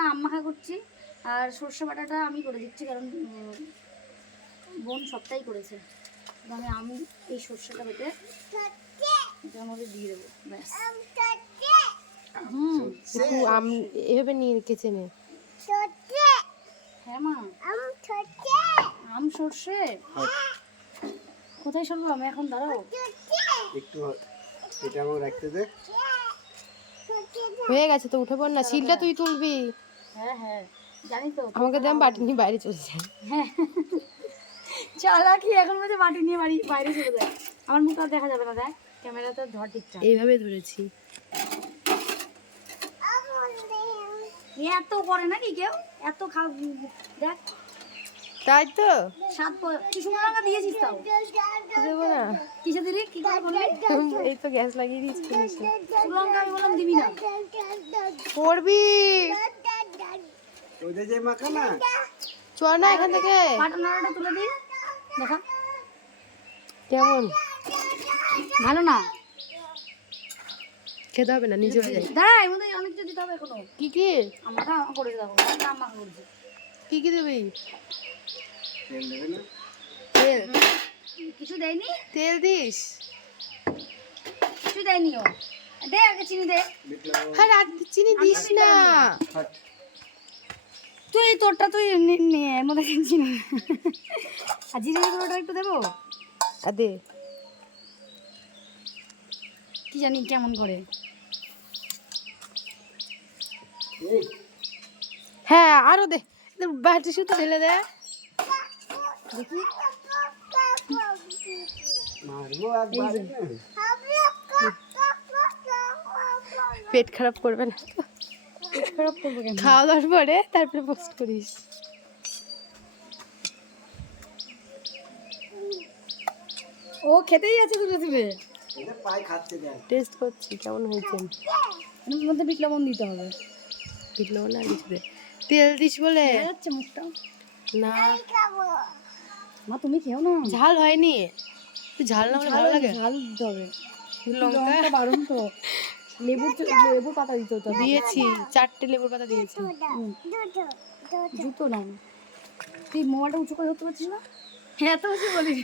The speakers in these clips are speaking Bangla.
রান্না আম্মাখা করছি। আর সর্ষে বাটাটা আমি করে দিচ্ছি কারণ বোন সবটাই করেছে। তো আমি আমি এই সর্ষেটা বেটে এটার মধ্যে দিয়ে দেবো ব্যাস। হুম আম এভাবে নিয়ে রেখেছে নে। হ্যাঁ মা। আম সর্ষে? কোথায় সরবো আমি এখন? দাঁড়াও। একটু এটা আমার রাখতে দে। হয়ে গেছে তো উঠে পড় না। শিলটা তুই তুলবি। হ্যাঁ হ্যাঁ জানি তো। আমাকে দাম বাটি নিয়ে বাইরে চলে যায় হ্যাঁ। চালাকি এখন মধ্যে মাটি নিয়ে বাড়ি বাইরে চলে যায় আমার মুখ আর দেখা যাবে না দেখ ক্যামেরাতে ধর ঠিকঠাক। এইভাবে ধরেছি। এত করে নাকি কেউ? এত খা দেখ। তাই তো? সাত শুকনো লঙ্কা দিয়েছিস তাও। দেবো না। কিসে দিলি? কি করে বললি? এই তো গ্যাস লাগিয়ে দিয়েছি। ফিনিশে। শুকনো লঙ্কা আমি বললাম দিবি না। পড়বি ওদের যে মাখা না চ না এখান থেকে। তুলে দিই দেখা। কেমন? ভালো না? খেতে হবে না নিজে হয়ে যায় দাঁড়া এর মধ্যে অনেক কিছু দিতে হবে এখনও। কি কি? আমাকে আমা করে দেবো আম্মা করছে কি কি দিবি? তেল দেবে না? তেল। কিছু দেয়নি? তেল দিস। কিছু দেয়নি ও। দে আগে চিনি দে। হ্যাঁ চিনি দিস না। তুই তোরটা তুই নি- নিয়ে এর মধ্যে চিনি আর জিরে গুঁড়োটা একটু দেবো? আর দে। কি জানি কেমন করে। হ্যাঁ আরও দে। দে, বাটি শুধু ঢেলে দে। দেখি। পেট খারাপ করবে না খারাপ করব কেন? খাওয়া দাওয়ার পরে তারপরে পোস্ট করিস। ও খেতেই আছে খাচ্ছে দেখ। টেস্ট করছি কেমন হয়েছে? এর মধ্যে বিট লবণ দিতে হবে। না তেল দিস বলে। যাচ্ছে মুখটা। না। মা তুমি খেও না। ঝাল হয়নি। তুই ঝাল না হলে ভালো লাগে। ঝাল দিতে হবে। লঙ্কা বারণ তো। লেবু লেবু পাতা দিতে হতো। দিয়েছি চারটে লেবুর পাতা দিয়েছি। জুতো না তুই মোবাইলটা উঁচু করে ধরতে পারছিস না? হ্যাঁ তো উঁচু বলি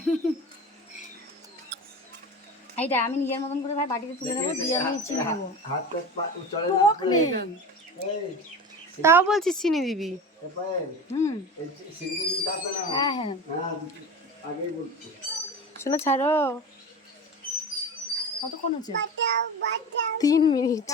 এইটা আমি নিজের মতন করে ভাই বাটিতে তুলে নেব দিয়ে আমি চিনি নেব টক নেই। তাও বলছিস চিনি দিবি? হুম। হ্যাঁ হ্যাঁ। হ্যাঁ আগেই বলছি। শোনো ছাড়ো। কতক্ষণ হচ্ছে? তিন মিনিট।